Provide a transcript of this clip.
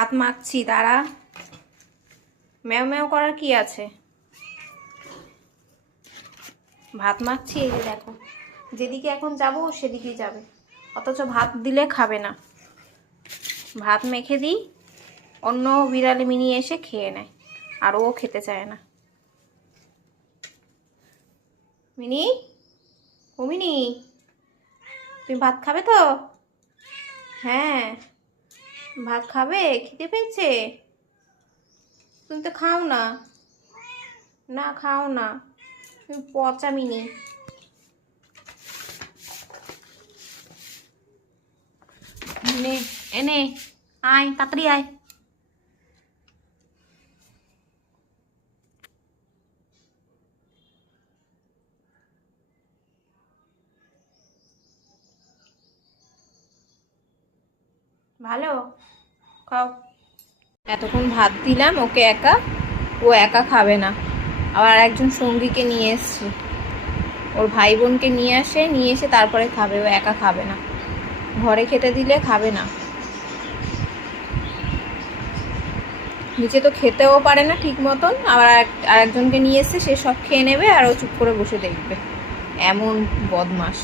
ভাত মাখছি, তারা ম্যাও ম্যাও করার কি আছে? ভাত মাখছি, এই যে দেখো, যেদিকে এখন যাব সেদিকেই যাবে, অথচ ভাত দিলে খাবে না। ভাত মেখে দিই, অন্য বিড়ালে মিনি এসে খেয়ে নেয়, আর ও খেতে চায় না। মিনি, ও মিনি, তুমি ভাত খাবে তো? হ্যাঁ, ভাত খাবে? খিদে পেয়েছে? তুমি তো খাও না। না, খাও না, তুমি পচা মিনি। নে, এনে আয়, তাড়াতাড়ি আয়। ভালো, খাও। এতক্ষণ ভাত দিলাম ওকে একা, ও একা খাবে না, আবার একজন সঙ্গীকে নিয়ে এসছে, ওর ভাই বোনকে নিয়ে এসে তারপরে খাবে, ও একা খাবে না। ঘরে খেতে দিলে খাবে না। নিচে তো খেতেও পারে না ঠিক মতন, আবার আরেকজনকে নিয়ে এসছে, সে সব খেয়ে নেবে আর ও চুপ করে বসে দেখবে। এমন বদমাশ।